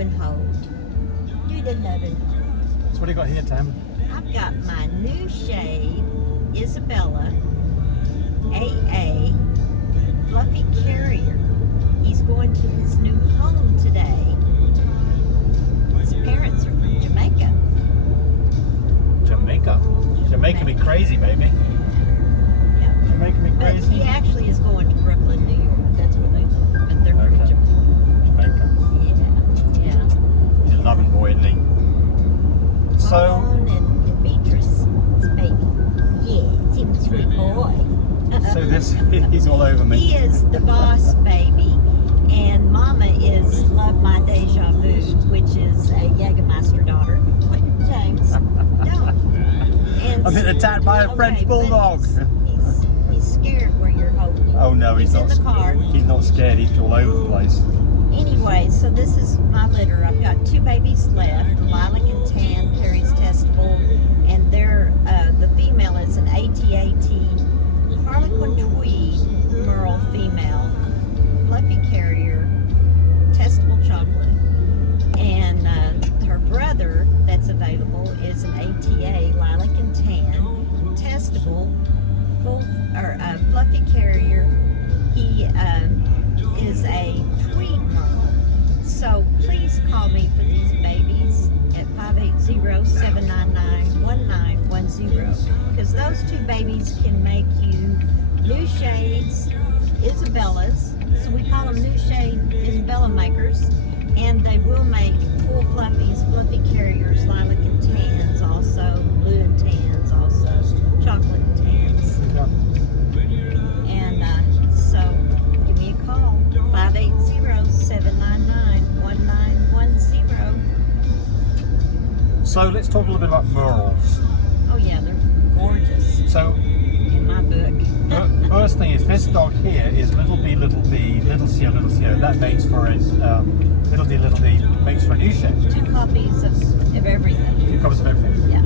and hold. Do the love and hold. So what do you got here, Tam? I've got my new shade, Isabella, AA, Fluffy Carrier. He's going to his new home today. His parents are from Jamaica. Jamaica. You're making me crazy, baby. Yeah. You're making me But crazy. he actually is going to Brooklyn, New York. That's where they live. But they're from Okay. Jamaica. Jamaica. Yeah. He's a loving boy, isn't he? So, Marlon and Beatrice, his baby. Yeah, Tim's a sweet boy. so this, he's all over me. He is the boss baby, and Mama is Love My Deja Vu, which is a Jägermeister daughter. What, James? Don't. And I've been attacked by a okay, French but bulldog. He's scared where you're holding him. Oh no, he's in not. the car. He's not scared. He's all over the place. Anyway, so this is my litter. I've got 2 babies left, Lilac and Tan, Carrie's testable, and they're, the female is an AT-AT Harlequin Tweed Merle female, Fluffy Carrier, testable chocolate. And her brother that's available is an ATA Lilac and Tan, testable, Fluffy Carrier. He is a Tweed Merle. So please call me for these babies at 580-799-1910, because those 2 babies can make you new shades, Isabellas. So we call them new shade Isabella makers, and they will make full fluffies, Fluffy Carriers, lilac and tans, also blue and tans, also chocolate and tans. And so give me a call, 580-799-1910. So let's talk a little bit about Merles. Oh yeah, they're gorgeous So in my book. first thing is, this dog here is little b, little b, little co, little co. That makes for a little d makes for a new shade. 2 copies of everything. 2 copies of everything. Yeah.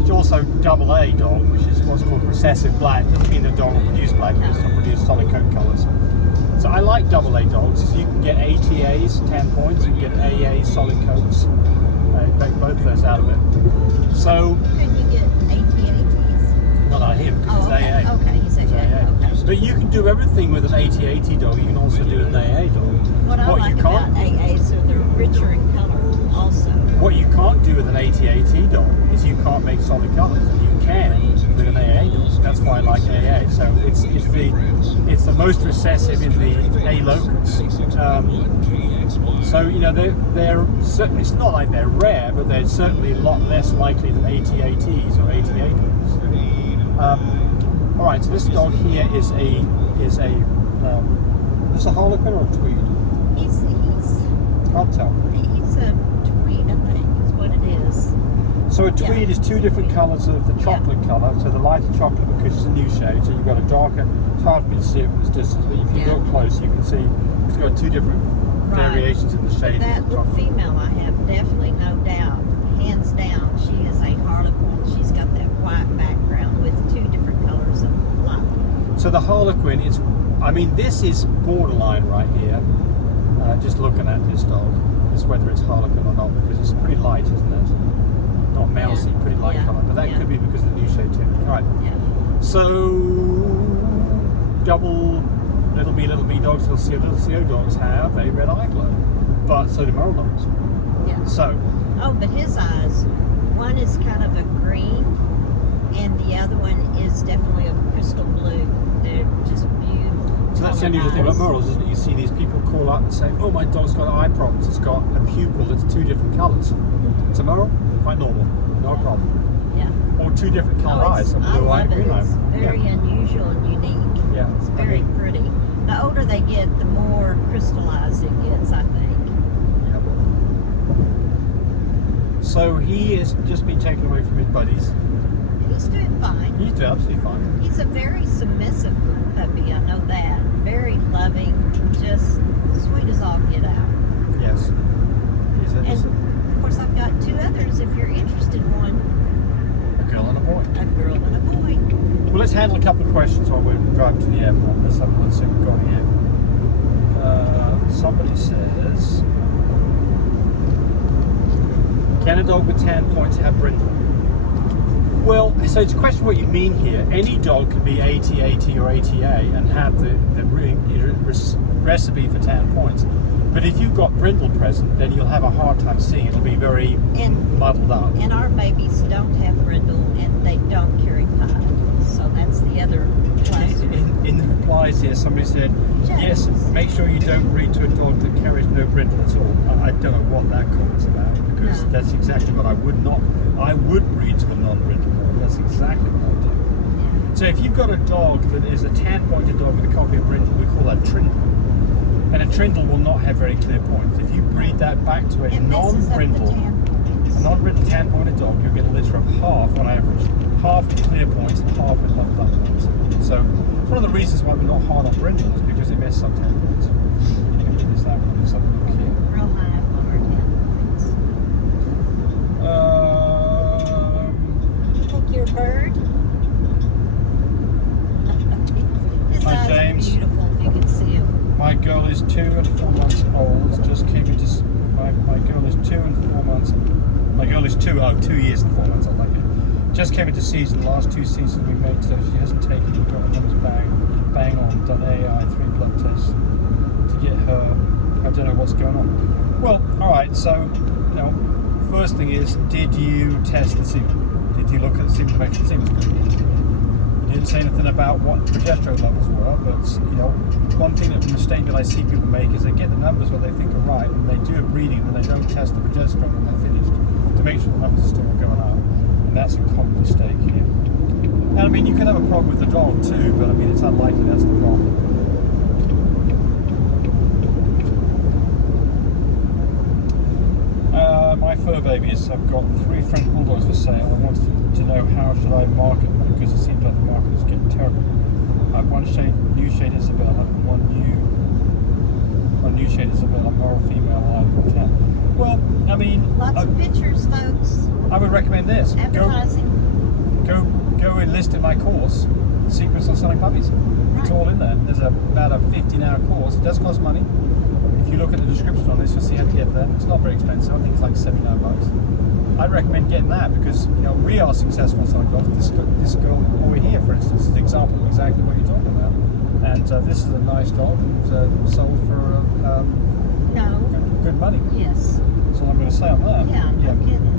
It's also double A dog, which is what's called recessive black. Doesn't mean the dog will produce black, it just will produce solid coat colours. So I like double A dogs, because you can get ATAs, 10 points, you can get AA solid coats. Take both of those out of it. So, Couldn't you get AT-ATs? not on him, because Oh, okay. it's AA. Okay, he's It's AA. Okay. But you can do everything with an AT-AT dog. You can also do an AA dog. What I like you about can't, AAs are they're richer in color also. what you can't do with an AT-AT dog is you can't make solid colours. You can with an AA dog. That's why I like AA. So it's the most recessive in the A locus. So you know they're certainly, it's not like they're rare, but they're certainly a lot less likely than AT-ATs or ATA dogs. All right, so this dog here is a is a Harlequin or a Tweed? He's Can't tell. he's a tweed, I think, is what it is. So a Tweed is 2 different colours of the chocolate colour. So the lighter chocolate, because it's a new shade, so you've got a darker. It's hard for me to see it from this distance, but if you Yeah. look close, you can see it's got 2 different variations in the shade. That of the little chocolate. female I have, definitely no doubt, hands down, she is a Harlequin. She's got that white background with 2 different colors of light. So the Harlequin is, I mean, this is borderline right here. Just looking at this dog, just whether it's Harlequin or not, because it's pretty light, isn't it? Not mousy, Yeah. pretty light Yeah. colour. But that Yeah. could be because of the new shade too. All right. Yeah. So double little B dogs, little CO dogs have a red eye glow, but so do Merle dogs. Yeah. So Oh, but his eyes, one is kind of a green, and the other one is definitely a crystal blue. They're just beautiful. So that's the unusual thing about Merles, isn't it? You see these people call up and say, oh, my dog's got eye problems. It's got a pupil that's 2 different colours. It's a Merle, quite normal, no problem. Yeah. Or 2 different coloured eyes, a I blue eye love and it. green eye. It's very Yeah. unusual and unique. Yeah. It's very pretty. The older they get, the more crystallized it gets, I think. Yeah. So he has just been taken away from his buddies. He's doing fine. He's doing absolutely fine. He's a very submissive puppy, I know that. Very loving, just sweet as all get out. Yes. He's a, And of course I've got 2 others if you're interested in one. a girl and a boy. A girl and a boy. Well, let's handle a couple of questions while we're driving to the airport. Let's have a look, see what we've got here. Somebody says, Can a dog with tan points have brindle? Well, so it's a question what you mean here. Any dog can be AT-AT or ATA and have the recipe for tan points. But if you've got brindle present, then you'll have a hard time seeing. It'll be very muddled up. And our babies don't have brindle and they don't carry pied. So that's the other plus. In the replies here, somebody said, yes, make sure you don't breed to a dog that carries no brindle at all. I don't know what that comment's about, because that's exactly what I would not. I would breed to a non-brindle dog. That's exactly what I would do. Yeah. So if you've got a dog that is a tan-pointed dog with a copy of brindle, we call that trindle. And a trindle will not have very clear points. If you breed that back to a non-brindle tan-pointed dog, you'll get a litter of half on average. Half with clear points and half with left black points. So it's one of the reasons why we're not hard on brindle is because they mess up tan points. Is that something here? Real high on our tan points. Take your bird. His Hi, eyes James. are beautiful if you can see him. My girl is 2 and 4 months old. Just came into my girl is 2 and 4 months. My girl is 2 years and 4 months. I like it. Just came into season. The last 2 seasons we made, so she hasn't taken the numbers bang on. Done AI 3 blood tests to get her. I don't know what's going on. Well, all right. So, first thing is, did you test the semen? Did you look at the semen to make sure the semen's good? You didn't say anything about what progesterone levels were, but one thing that the mistake that I see people make is they get the numbers what they think are right, and they do a breeding, and they don't test the progesterone when they're finished to make sure the numbers are still going up. And that's a common mistake here. And I mean, you can have a problem with the dog too, but I mean, it's unlikely that's the problem. My fur babies, I've got 3 French bulldogs for sale. I wanted to know how should I market them, because it seems like the market is getting terrible. I have one new shade Isabella, one new shade Isabella, moral female, and 10. Well, I mean, Lots of pictures, folks. I would recommend this. Advertising. Go enlist in my course, Secrets on Selling Puppies. It's all in there. There's about a 15-hour course. It does cost money. If you look at the description on this, you'll see how to get there. It's not very expensive. I think it's like $79. I'd recommend getting that because we are successful in selling dogs. This girl over here, for instance, is an example of exactly what you're talking about. And this is a nice dog and sold for good money. Yes. That's all I'm going to say on that. Yeah, no kidding.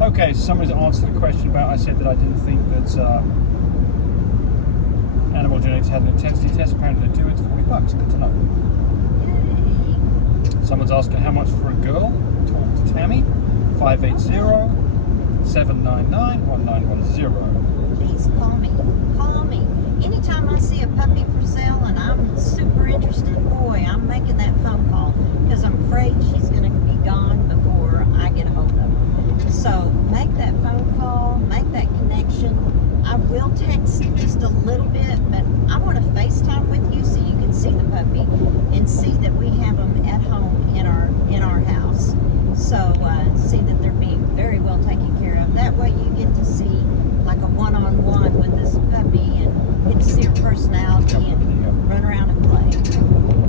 Okay, so somebody's answered the question about, I said that I didn't think that animal genetics had an intensity test. Apparently they do. It's $40. Good to know. Yay. Someone's asking how much for a girl. Talk to Tammy. 580-799-1910. Please call me. Call me. Anytime I see a puppy for sale and I'm super interested, boy, I'm making that phone call because I'm afraid she's going to be gone before I get a hold of her. So make that phone call, make that connection. I will text just a little bit, but I want to FaceTime with you so you can see the puppy and see that we have them at home in our house. So see that they're being very well taken care of. That way you get to see like a one-on-one with this puppy and get to see her personality and run around and play.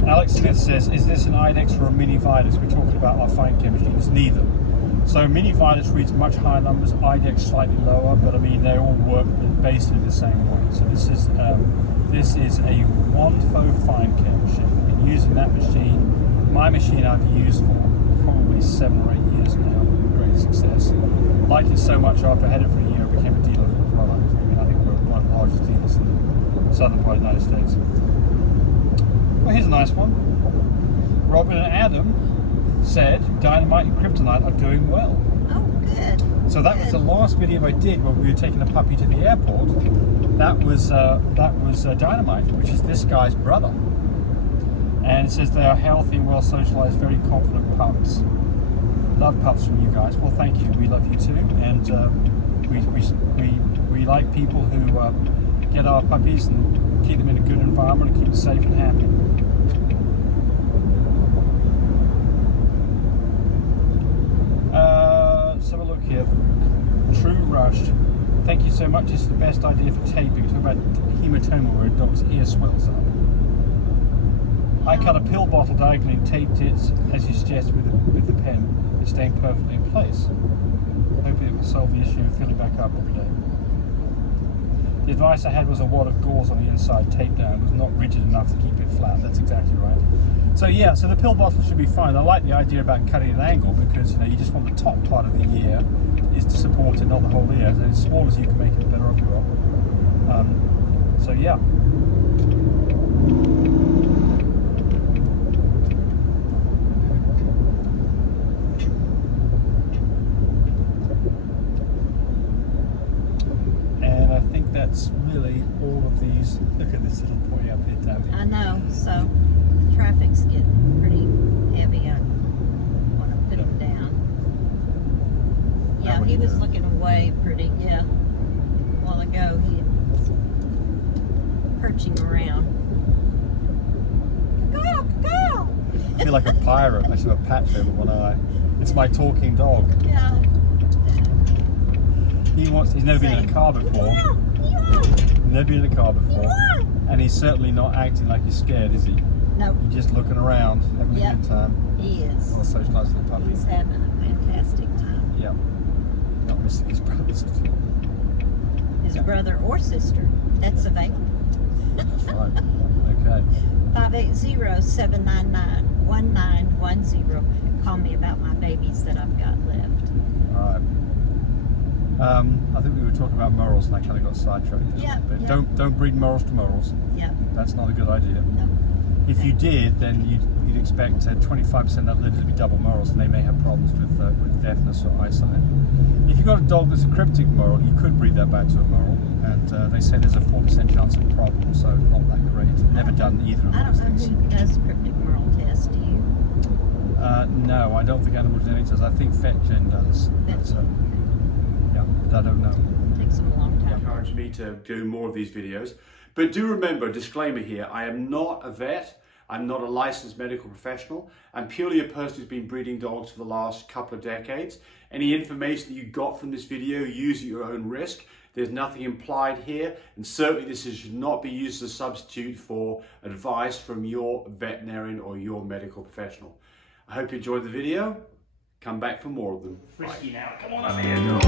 Alex Smith says, is this an IDEX or a mini Vitus? We're talking about our fine care machines. Neither. So mini Vitus reads much higher numbers, IDEX slightly lower, but I mean they all work basically the same way. So this is a Wandfo fine care machine. I've been using that machine. My machine I've used for probably 7 or 8 years now. Great success. Liked it so much after I had it for a year, I became a dealer for the product. I mean, I think we're one of the largest dealers in the southern part of the United States. Well, here's a nice one. Robin and Adam said Dynamite and Kryptonite are doing well. Oh, good. So that was the last video I did when we were taking a puppy to the airport. That was Dynamite, which is this guy's brother. And it says they are healthy, well socialized, very confident pups. Love pups from you guys. Well, thank you. We love you too, and we like people who get our puppies and keep them in a good environment and keep them safe and happy. Let's have a look here. True Rush. Thank you so much. This is the best idea for taping. Talk about hematoma where a dog's ear swells up. I cut a pill bottle diagonally and taped it as you suggested with the pen. It's staying perfectly in place. Hopefully it will solve the issue of filling back up every day. The advice I had was a wad of gauze on the inside taped down. It was not rigid enough to keep it flat. That's exactly right. So yeah, so the pill bottle should be fine. I like the idea about cutting an angle because you just want the top part of the ear is to support it, not the whole ear. And as small as you can make it, the better off you are. So yeah. And I think that's really all of these. Look at this little boy up here, Tabby. I know, so the traffic's getting pretty heavy. I want to put him down. Yeah, he was looking away pretty, a while ago. He was perching around. Go, go! I feel like a pirate. I should have a patch over one eye. It's my talking dog. Yeah. He's never been in a car before. Never been in a car before. And he's certainly not acting like he's scared, is he? No. He's just looking around, having a good time. He is. Oh, such a nice little puppy. He's having a fantastic time. Yeah. Not missing his brothers. His brother or sister. That's available. That's right. Okay. 580-799-1910. Call me about my babies that I've got left. All right. I think we were talking about morals and I kind of got sidetracked. Yeah. Don't breed morals to morals. Yeah. That's not a good idea. No. If you did, then you'd expect 25% of that litter to be double morals, and they may have problems with deafness or eyesight. If you've got a dog that's a cryptic moral, you could breed that back to a moral, and they say there's a 4% chance of a problem, so not that great. Never done either of I those don't know things. who does cryptic moral test, do you? No, I don't think Animal Genetic does. I think VetGen does. Yeah, I don't know. It takes them a long time. Encourage me to do more of these videos. But do remember, disclaimer here, I am not a vet, I'm not a licensed medical professional, I'm purely a person who's been breeding dogs for the last couple of decades. Any information that you got from this video, use at your own risk. There's nothing implied here, and certainly this should not be used as a substitute for advice from your veterinarian or your medical professional. I hope you enjoyed the video. Come back for more of them. Frisky now, come on up here, dog.